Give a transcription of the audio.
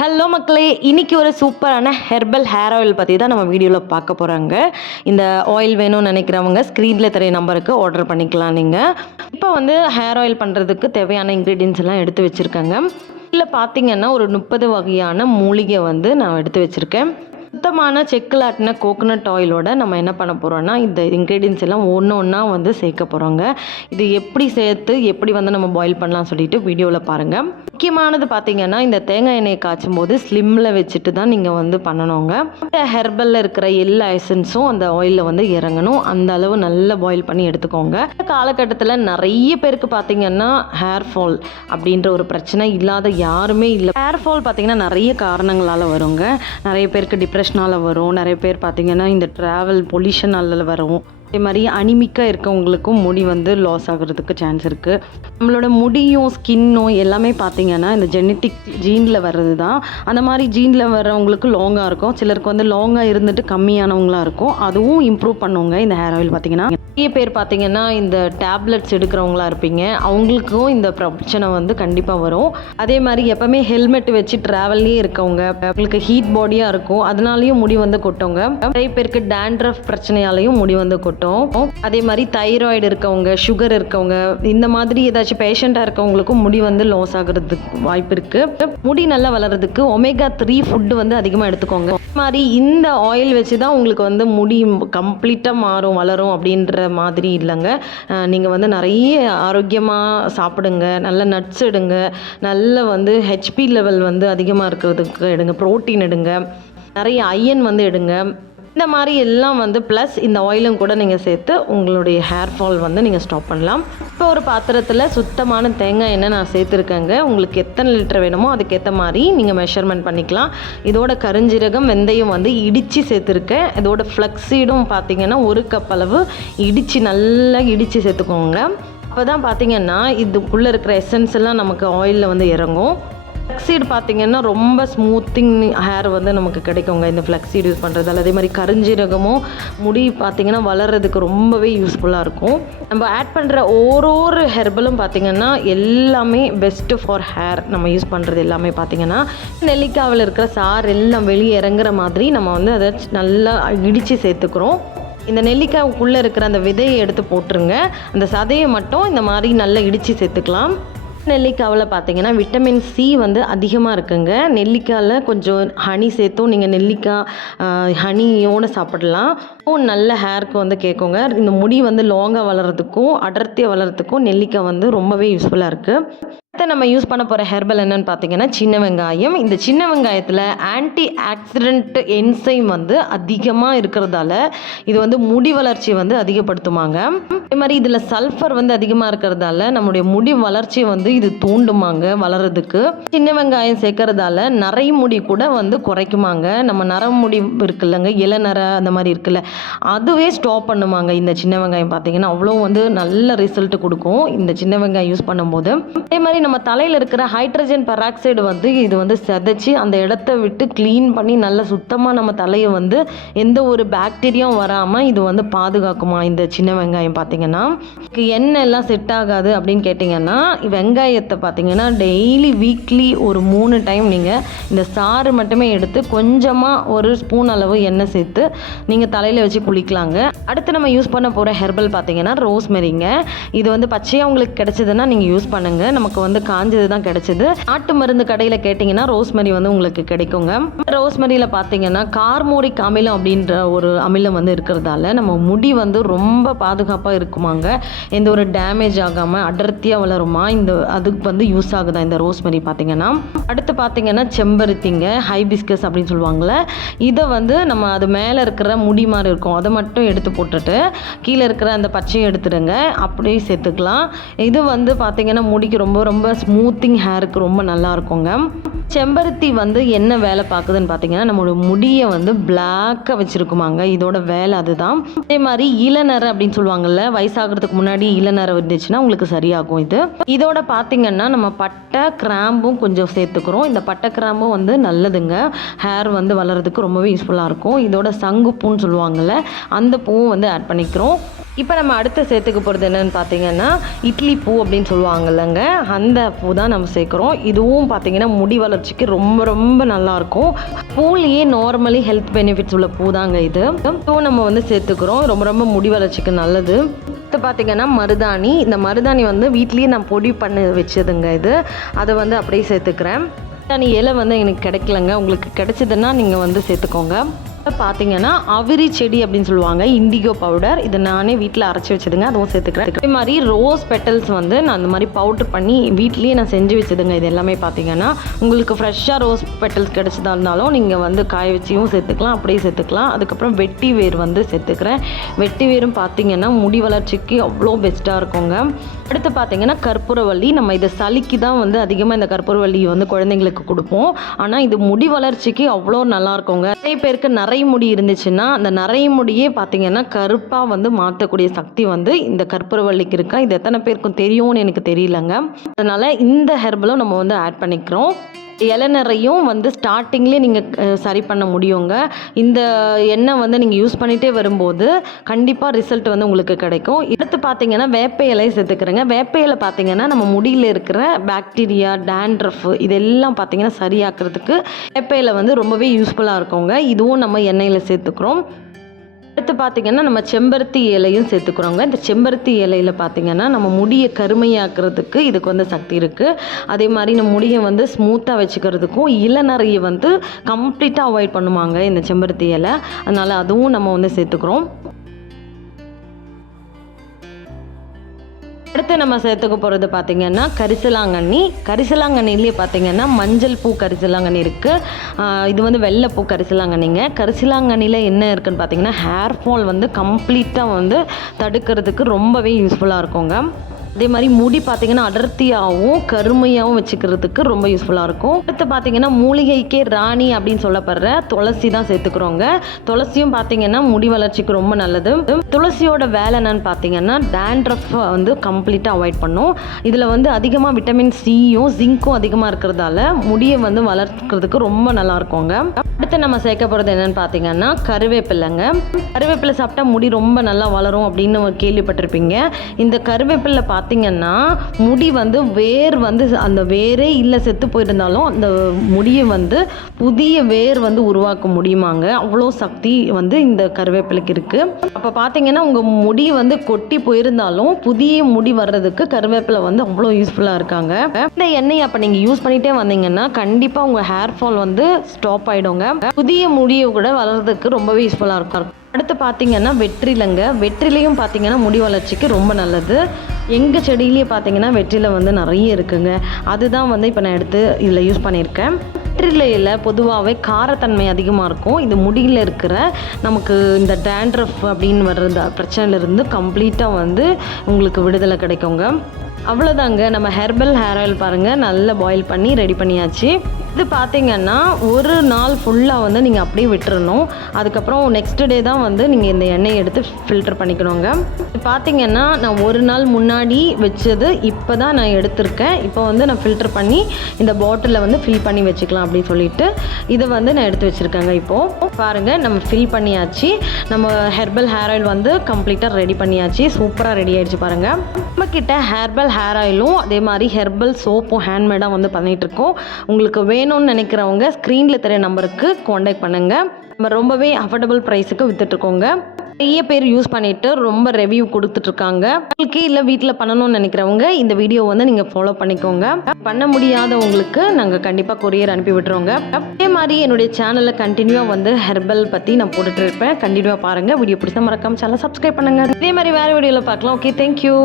Hello மக்களே இன்னைக்கு ஒரு சூப்பரான ஹெர்பல் ஹேர் ஆயில் பற்றி தான் நம்ம வீடியோவில் பார்க்க போகிறாங்க இந்த ஆயில் வேணும்னு நினைக்கிறவங்க ஸ்க்ரீனில் தெரிய நம்பருக்கு ஆர்டர் பண்ணிக்கலாம் நீங்கள் இப்போ வந்து ஹேர் ஆயில் பண்ணுறதுக்கு தேவையான இன்க்ரீடியன்ஸ் எல்லாம் எடுத்து வச்சுருக்கேங்க. இல்லை பார்த்தீங்கன்னா ஒரு முப்பது வகையான மூலிகை வந்து நான் எடுத்து வச்சுருக்கேன். சுத்தமான செக்கில் ஆட்டின கோகோனட் ஆயிலோட நம்ம என்ன பண்ண போகிறோம்னா இந்த இன்க்ரீடியன்ஸ் எல்லாம் ஒன்று ஒன்றா வந்து சேர்க்க போகிறோங்க இது எப்படி சேர்த்து எப்படி வந்து நம்ம பாயில் பண்ணலாம் சொல்லிட்டு வீடியோவில் பாருங்கள் முக்கியமானது பார்த்தீங்கன்னா இந்த தேங்காய் எண்ணெயை காய்ச்சும் போது ஸ்லிம்மில் வச்சுட்டு தான் நீங்கள் வந்து பண்ணணுங்க. இந்த ஹெர்பலில் இருக்கிற எல்லா எசன்ஸும் அந்த ஆயிலில் வந்து இறங்கணும். அந்த அளவு நல்லா பாயில் பண்ணி எடுத்துக்கோங்க. இந்த காலகட்டத்தில் நிறைய பேருக்கு பார்த்தீங்கன்னா ஹேர் ஃபால் அப்படின்ற ஒரு பிரச்சனை இல்லாத யாருமே இல்லை. ஹேர் ஃபால் பார்த்தீங்கன்னா நிறைய காரணங்களால் வருங்க. நிறைய பேருக்கு டிப்ரெஷனால் வரும். நிறைய பேர் பார்த்திங்கன்னா இந்த ட்ராவல் பொல்யூஷனால் வரும். அதே மாதிரி அனிமிக்காக இருக்கவங்களுக்கும் முடி வந்து லாஸ் ஆகிறதுக்கு சான்ஸ் இருக்குது நம்மளோட முடியும் ஸ்கின்னும் எல்லாமே பார்த்தீங்கன்னா இந்த ஜெனட்டிக் ஜீனில் வர்றது தான் அந்த மாதிரி ஜீனில் வர்றவங்களுக்கு லாங்காக இருக்கும். சிலருக்கு வந்து லாங்காக இருந்துட்டு கம்மியானவங்களாக இருக்கும். அதுவும் இம்ப்ரூவ் பண்ணுவாங்க இந்த ஹேர் ஆயில் பார்த்தீங்கன்னா நிறைய பேர் பார்த்தீங்கன்னா இந்த டேப்லெட்ஸ் எடுக்கிறவங்களா இருப்பீங்க. அவங்களுக்கும் இந்த பிரச்சனை வந்து கண்டிப்பாக வரும். அதே மாதிரி எப்போவுமே ஹெல்மெட் வச்சு ட்ராவல்லே இருக்கவங்க அவங்களுக்கு ஹீட் பாடியாக இருக்கும். அதனாலையும் முடி வந்து கொட்டவங்க நிறைய பேருக்கு டேண்ட்ரஃப் பிரச்சனையாலையும் முடி வந்து கொட்டும் அதே மாதிரி தைராய்டு இருக்கவங்க சுகர் இருக்கவங்க இந்த மாதிரி ஏதாச்சும் பேஷண்ட்டாக இருக்கவங்களுக்கும் முடி வந்து லாஸ் ஆகிறதுக்கு வாய்ப்பு இருக்குது முடி நல்லா வளர்கிறதுக்கு ஒமேகா த்ரீ ஃபுட்டு வந்து அதிகமாக எடுத்துக்கோங்க. மாதிரி இந்த ஆயில் வச்சு தான் உங்களுக்கு வந்து முடி கம்ப்ளீட்டாக மாறும் வளரும் அப்படின்ற மாதிரி இல்லைங்க. நீங்கள் வந்து நிறைய ஆரோக்கியமாக சாப்பிடுங்க நல்ல நட்ஸ் எடுங்க நல்ல வந்து ஹெச்பி லெவல் வந்து அதிகமாக இருக்கிறதுக்கு எடுங்க ப்ரோட்டீன் எடுங்க நிறைய அயன் வந்து எடுங்க. இந்த மாதிரி எல்லாம் வந்து ப்ளஸ் இந்த ஆயிலும் கூட நீங்கள் சேர்த்து உங்களுடைய ஹேர் ஃபால் வந்து நீங்கள் ஸ்டாப் பண்ணலாம். இப்போ ஒரு பாத்திரத்தில் சுத்தமான தேங்காய் எண்ணெய் நான் சேர்த்துருக்கேங்க. உங்களுக்கு எத்தனை லிட்டர் வேணுமோ அதுக்கேற்ற மாதிரி நீங்கள் மெஷர்மெண்ட் பண்ணிக்கலாம். இதோட கருஞ்சீரகம் வெந்தயம் வந்து இடித்து சேர்த்துருக்கேன். இதோட ஃப்ளக்ஸீடும் பார்த்தீங்கன்னா ஒரு கப் அளவு இடித்து நல்லா இடித்து சேர்த்துக்கோங்க. அப்போ தான் பார்த்தீங்கன்னா இதுக்குள்ளே இருக்கிற எசன்ஸ் எல்லாம் நமக்கு ஆயிலில் வந்து இறங்கும். ஃப்ளக்ஸீடு பார்த்தீங்கன்னா ரொம்ப ஸ்மூத்திங் ஹேர் வந்து நமக்கு கிடைக்குங்க. இந்த ஃப்ளக்ஸீடு யூஸ் பண்ணுறதால அதே மாதிரி கருஞ்சீரகமும் முடி பார்த்திங்கன்னா வளர்கிறதுக்கு ரொம்பவே யூஸ்ஃபுல்லாக இருக்கும். நம்ம ஆட் பண்ணுற ஒரு ஒரு ஹெர்பலும் பார்த்தீங்கன்னா எல்லாமே பெஸ்ட்டு ஃபார் ஹேர் நம்ம யூஸ் பண்ணுறது எல்லாமே பார்த்திங்கன்னா நெல்லிக்காவில் இருக்கிற சார் எல்லாம் வெளியே இறங்குற மாதிரி நம்ம வந்து அதை நல்லா இடித்து சேர்த்துக்கிறோம். இந்த நெல்லிக்காவுக்குள்ளே இருக்கிற அந்த விதையை எடுத்து போட்டுருங்க. அந்த சதையை மட்டும் இந்த மாதிரி நல்லா இடித்து சேர்த்துக்கலாம். நெல்லிக்காவில் பார்த்தீங்கன்னா விட்டமின் சி வந்து அதிகமாக இருக்குங்க. நெல்லிக்காயில் கொஞ்சம் ஹனி சேர்த்தும். நீங்கள் நெல்லிக்காய் ஹனியோடு சாப்பிடலாம். நல்ல ஹேருக்கு வந்து கேட்குங்க இந்த முடி வந்து லாங்காக வளர்கிறதுக்கும் அடர்த்தியாக வளர்கிறதுக்கும் நெல்லிக்காய் வந்து ரொம்பவே யூஸ்ஃபுல்லாக இருக்குது அடுத்து நம்ம யூஸ் பண்ண போகிற ஹெர்பல் என்னன்னு பார்த்தீங்கன்னா சின்ன வெங்காயம். இந்த சின்ன வெங்காயத்தில் ஆன்டி ஆக்சிடென்ட் என்சைம் வந்து அதிகமாக இருக்கிறதால இது வந்து முடி வளர்ச்சியை வந்து அதிகப்படுத்துமாங்க. அதே மாதிரி இதில் சல்ஃபர் வந்து அதிகமாக இருக்கிறதால நம்முடைய முடி வளர்ச்சியை வந்து இது தூண்டுமாங்க வளர்கிறதுக்கு சின்ன வெங்காயம் சேர்க்கறதால நரை முடி கூட வந்து குறைக்குமாங்க. நம்ம நரமுடி இருக்குல்லங்க இளநர அந்த மாதிரி இருக்குல்ல அதுவே ஸ்டாப் பண்ணுமாங்க. இந்த சின்ன வெங்காயம் பார்த்தீங்கன்னா அவ்வளோ வந்து நல்ல ரிசல்ட் கொடுக்கும். இந்த சின்ன வெங்காயம் யூஸ் பண்ணும்போது. அதே மாதிரி நம்ம தலையில் இருக்கிற ஹைட்ரஜன் பெராக்சைடு வந்து இது வந்து செதைச்சி அந்த இடத்த விட்டு க்ளீன் பண்ணி நல்லா சுத்தமாக நம்ம தலையை வந்து எந்த ஒரு பாக்டீரியாவும் வராமல் இது வந்து பாதுகாக்குமா? இந்த சின்ன வெங்காயம் பார்த்தீங்கன்னா எண்ணெய் எல்லாம் செட் ஆகாது அப்படின்னு கேட்டிங்கன்னா வெங்காயத்தை பார்த்தீங்கன்னா டெய்லி வீக்லி ஒரு மூணு டைம் நீங்கள் இந்த சாறு மட்டுமே எடுத்து கொஞ்சமாக ஒரு ஸ்பூன் அளவு எண்ணெய் சேர்த்து நீங்கள் தலையில் வச்சு குளிக்கலாங்க. அடுத்து நம்ம யூஸ் பண்ண போகிற ஹெர்பல் ரோஸ் ரோஸ்மெரிங்க இது வந்து பச்சையாக உங்களுக்கு கிடச்சதுன்னா நீங்கள் யூஸ் பண்ணுங்கள் நமக்கு வந்து காஞ்சது தான் கிடைச்சது. நாட்டு மருந்து கடையில் கேட்டிங்கன்னா ரோஸ்மரி வந்து உங்களுக்கு கிடைக்குங்க. ரோஸ்மரியில் பார்த்தீங்கன்னா கார்மோரிக் அமிலம் அப்படின்ற ஒரு அமிலம் வந்து இருக்கிறதால நம்ம முடி வந்து ரொம்ப பாதுகாப்பாக இருக்குமாங்க. எந்த ஒரு டேமேஜ் ஆகாமல் அடர்த்தியாக வளருமா? இந்த அதுக்கு வந்து யூஸ் ஆகுதா இந்த ரோஸ்மரி பார்த்தீங்கன்னா அடுத்து பார்த்தீங்கன்னா செம்பருத்திங்க ஹைபிஸ்கஸ் அப்படின்னு சொல்லுவாங்கள்ல இதை வந்து நம்ம அது மேலே இருக்கிற முடி மாதிரி இருக்கும். அதை மட்டும் எடுத்து போட்டுட்டு கீழே இருக்கிற அந்த பச்சையும் எடுத்துடுங்க. அப்படியே சேர்த்துக்கலாம். இது வந்து பார்த்தீங்கன்னா முடிக்கு ரொம்ப ரொம்ப ஸ்மூத்திங் ஹேருக்கு ரொம்ப நல்லா இருக்குங்க செம்பருத்தி வந்து என்ன வேலை பார்க்குதுன்னு பார்த்தீங்கன்னா நம்மளோட முடியை வந்து பிளாக்காக வச்சுருக்குமாங்க. இதோட வேலை அதுதான். அதே மாதிரி இளநரை அப்படின்னு சொல்லுவாங்கல்ல வயசாகிறதுக்கு முன்னாடி இளநரை வந்துச்சுன்னா உங்களுக்கு சரியாகும் இது. இதோட பார்த்தீங்கன்னா நம்ம பட்டை கிராம்பும் கொஞ்சம் சேர்த்துக்கிறோம். இந்த பட்டை கிராம்பும் வந்து நல்லதுங்க. ஹேர் வந்து வளர்கிறதுக்கு ரொம்பவே யூஸ்ஃபுல்லாக இருக்கும். இதோட சங்கு பூன்னு சொல்லுவாங்கள்ல அந்த பூவும் வந்து ஆட் பண்ணிக்கிறோம். இப்போ நம்ம அடுத்து சேர்த்துக்க போகிறது என்னென்னு பார்த்தீங்கன்னா இட்லி பூ அப்படின்னு சொல்லுவாங்கல்லங்க. அந்த பூ தான் நம்ம சேர்க்குறோம். இதுவும் பார்த்தீங்கன்னா முடி வளர்ச்சிக்கு ரொம்ப ரொம்ப நல்லாயிருக்கும். பூலேயே நார்மலி ஹெல்த் பெனிஃபிட்ஸ் உள்ள பூ தாங்க இது. பூ நம்ம வந்து சேர்த்துக்கிறோம். ரொம்ப ரொம்ப முடி வளர்ச்சிக்கு நல்லது. அடுத்து பார்த்தீங்கன்னா மருதாணி. இந்த மருதாணி வந்து வீட்லேயே நான் பொடி பண்ணி வச்சதுங்க இது. அதை வந்து அப்படியே சேர்த்துக்கிறேன். மருதாணி இலை வந்து எனக்கு கிடைக்கலங்க. உங்களுக்கு கிடைச்சதுன்னா நீங்கள் வந்து சேர்த்துக்கோங்க. பார்த்தீங்கன்னா அவிரி செடி அப்படின்னு சொல்லுவாங்க. இண்டிகோ பவுடர் இதை நானே வீட்டில் அரைச்சி வச்சதுங்க. அதுவும் சேர்த்துக்கிறேன். அதே மாதிரி ரோஸ் பெட்டல்ஸ் வந்து நான் அந்த மாதிரி பவுடர் பண்ணி வீட்லேயே நான் செஞ்சு வச்சதுங்க. இது எல்லாமே பார்த்தீங்கன்னா உங்களுக்கு ஃப்ரெஷ்ஷாக ரோஸ் பெட்டல்ஸ் கிடைச்சதா இருந்தாலும் நீங்கள் வந்து காய வச்சியும் சேர்த்துக்கலாம். அப்படியே சேர்த்துக்கலாம். அதுக்கப்புறம் வெட்டி வேர் வந்து சேர்த்துக்கிறேன். வெட்டி வேரும் பார்த்தீங்கன்னா முடி வளர்ச்சிக்கு அவ்வளோ பெஸ்ட்டாக இருக்குங்க. அடுத்து பார்த்தீங்கன்னா கற்பூரவள்ளி. நம்ம இதை சளிக்கு தான் வந்து அதிகமாக இந்த கற்பூரவள்ளி வந்து குழந்தைங்களுக்கு கொடுப்போம். ஆனால் இது முடி வளர்ச்சிக்கு அவ்வளோ நல்லா இருக்குங்க. நிறைய பேருக்கு நிறைய முடி இருந்துச்சுன்னா அந்த நிறைய முடியே பார்த்தீங்கன்னா கருப்பாக வந்து மாற்றக்கூடிய சக்தி வந்து இந்த கற்பூரவள்ளிக்கு இருக்கா? இது எத்தனை பேருக்கும் தெரியும்னு எனக்கு தெரியலங்க. அதனால் இந்த ஹெர்பலும் நம்ம வந்து ஆட் பண்ணிக்கிறோம். இளநரையும் வந்து ஸ்டார்டிங்லேயே நீங்கள் சரி பண்ண முடியுங்க. இந்த எண்ணெய் வந்து நீங்கள் யூஸ் பண்ணிகிட்டே வரும்போது கண்டிப்பாக ரிசல்ட் வந்து உங்களுக்கு கிடைக்கும். அடுத்து பார்த்தீங்கன்னா வேப்ப இலையை சேர்த்துக்கிறேங்க. வேப்ப இலை பார்த்தீங்கன்னா நம்ம முடியில் இருக்கிற பாக்டீரியா டேண்ட்ரஃப் இதெல்லாம் பார்த்தீங்கன்னா சரியாக்குறதுக்கு வேப்ப இலை வந்து ரொம்பவே யூஸ்ஃபுல்லாக இருக்குங்க. இதுவும் நம்ம எண்ணெயில் சேர்த்துக்கிறோம். அடுத்து பார்த்திங்கன்னா நம்ம செம்பருத்தி இலையும் சேர்த்துக்கிறோங்க. இந்த செம்பருத்தி இலையில் பார்த்திங்கன்னா நம்ம முடியை கருமையாக்குறதுக்கு இதுக்கு வந்து சக்தி இருக்குது அதே மாதிரி நம்ம முடியை வந்து ஸ்மூத்தாக வச்சுக்கிறதுக்கும் இளநறையை வந்து கம்ப்ளீட்டாக அவாய்ட் பண்ணுவாங்க இந்த செம்பருத்தி இலை. அதனால் அதுவும் நம்ம வந்து சேர்த்துக்கிறோம். அடுத்து நம்ம சேர்த்துக்க போகிறது பார்த்திங்கன்னா கரிசலாங்கண்ணி. கரிசலாங்கண்ணிலே பார்த்திங்கன்னா மஞ்சள் பூ கரிசலாங்கண்ணி இருக்குது இது வந்து வெள்ளைப்பூ கரிசலாங்கண்ணிங்க. கரிசலாங்கண்ணியில் என்ன இருக்குன்னு பார்த்தீங்கன்னா ஹேர் ஃபால் வந்து கம்ப்ளீட்டாக வந்து தடுக்கிறதுக்கு ரொம்பவே யூஸ்ஃபுல்லாக இருக்குங்க. அதே மாதிரி முடி பார்த்தீங்கன்னா அடர்த்தியாகவும் கருமையாகவும் வச்சுக்கிறதுக்கு ரொம்ப யூஸ்ஃபுல்லாக இருக்கும். அடுத்து பார்த்தீங்கன்னா மூலிகைக்கே ராணி அப்படின்னு சொல்லப்படுற துளசி தான் சேர்த்துக்கிறோங்க. துளசியும் பார்த்தீங்கன்னா முடி வளர்ச்சிக்கு ரொம்ப நல்லது. துளசியோட வேலை என்னன்னு பார்த்தீங்கன்னா டேண்ட்ரஃப் வந்து கம்ப்ளீட்டாக அவாய்ட் பண்ணும். இதில் வந்து அதிகமாக விட்டமின் சியும் ஜிங்க்கும் அதிகமாக இருக்கிறதால முடியை வந்து வளர்க்கிறதுக்கு ரொம்ப நல்லா இருக்குங்க. அடுத்து நம்ம சேர்க்க போகிறது என்னென்னு பார்த்தீங்கன்னா கருவேப்பில்லைங்க கருவேப்பிலை சாப்பிட்டா முடி ரொம்ப நல்லா வளரும் அப்படின்னு கேள்விப்பட்டிருப்பீங்க. இந்த கருவேப்பிலை பார்த்து பார்த்தீங்கன்னா முடி வந்து வேர் வந்து அந்த வேரே இல்லை செத்து போயிருந்தாலும் அந்த முடியை வந்து புதிய வேர் வந்து உருவாக்க முடியுமாங்க. அவ்வளோ சக்தி வந்து இந்த கருவேப்பிலைக்கு இருக்குது அப்போ பார்த்தீங்கன்னா உங்கள் முடி வந்து கொட்டி போயிருந்தாலும் புதிய முடி வர்றதுக்கு கருவேப்பிலை வந்து அவ்வளோ யூஸ்ஃபுல்லாக இருக்காங்க. இந்த எண்ணெய் அப்போ நீங்கள் யூஸ் பண்ணிகிட்டே வந்தீங்கன்னா கண்டிப்பாக உங்கள் ஹேர் ஃபால் வந்து ஸ்டாப் ஆகிடுங்க புதிய முடியை கூட வளர்றதுக்கு ரொம்பவே யூஸ்ஃபுல்லாக இருக்கும். அடுத்து பார்த்தீங்கன்னா வெற்றிலைங்க. வெற்றிலையும் பார்த்தீங்கன்னா முடி வளர்ச்சிக்கு ரொம்ப நல்லது. எங்கள் செடியிலேயே பார்த்தீங்கன்னா வெற்றிலை வந்து நிறைய இருக்குங்க. அதுதான் வந்து இப்போ நான் எடுத்து இதில் யூஸ் பண்ணியிருக்கேன். வெற்றிலையில் பொதுவாகவே காரத்தன்மை அதிகமாக இருக்கும். இது முடியில் இருக்கிற நமக்கு இந்த டேண்ட்ரஃப் அப்படின்னு வர்ற பிரச்சனையிலேருந்து கம்ப்ளீட்டாக வந்து உங்களுக்கு விடுதலை கிடைக்குங்க. அவ்வளோதாங்க நம்ம ஹெர்பல் ஹேர் ஆயில் பாருங்கள் நல்லா பாயில் பண்ணி ரெடி பண்ணியாச்சு. இது பார்த்தீங்கன்னா ஒரு நாள் ஃபுல்லாக வந்து நீங்கள் அப்படியே விட்டுறணும். அதுக்கப்புறம் நெக்ஸ்ட் டே தான் வந்து நீங்கள் இந்த எண்ணெயை எடுத்து ஃபில்டர் பண்ணிக்கணுங்க. இது பார்த்தீங்கன்னா நான் ஒரு நாள் முன்னாடி வச்சது இப்போ தான் நான் எடுத்திருக்கேன். இப்போ வந்து நான் ஃபில்டர் பண்ணி இந்த பாட்டிலில் வந்து ஃபில் பண்ணி வச்சுக்கலாம் அப்படின்னு சொல்லிட்டு இதை வந்து நான் எடுத்து வச்சுருக்கேங்க இப்போது பாருங்கள் நம்ம ஃபில் பண்ணியாச்சு. நம்ம ஹெர்பல் ஹேர் ஆயில் வந்து கம்ப்ளீட்டாக ரெடி பண்ணியாச்சு. சூப்பராக ரெடி ஆகிடுச்சு பாருங்கள் நம்மக்கிட்ட ஹெர்பல் ஹேர் ஆயிலும் அதே மாதிரி ஹெர்பல் சோப்பும் ஹேண்ட்மேடாக வந்து பண்ணிகிட்ருக்கோம் உங்களுக்கு வேணும்னு நினைக்கிறவங்க ஸ்க்ரீனில் தெரிய நம்பருக்கு காண்டாக்ட் பண்ணுங்கள் நம்ம ரொம்பவே அஃபோர்டபுள் ப்ரைஸுக்கு விற்றுட்ருக்கோங்க நிறைய பேர் யூஸ் பண்ணிவிட்டு ரொம்ப ரிவ்யூ கொடுத்துட்ருக்காங்க உங்களுக்கு இல்லை வீட்டில் பண்ணணும்னு நினைக்கிறவங்க இந்த வீடியோ வந்து நீங்கள் ஃபாலோ பண்ணிக்கோங்க. பண்ண முடியாதவங்களுக்கு நாங்கள் கண்டிப்பாக கொரியர் அனுப்பி விட்டுருவோங்க. அதே மாதிரி என்னுடைய சேனலில் கண்டினியூவாக வந்து ஹெர்பல் பற்றி நான் போட்டுட்டு இருப்பேன் கண்டினியூவாக பாருங்கள் வீடியோ பிடிச்சா மறக்காம சேனல் சப்ஸ்கிரைப் பண்ணுங்கள் இதே மாதிரி வேறு வீடியோவில் பார்க்கலாம். Okay thank you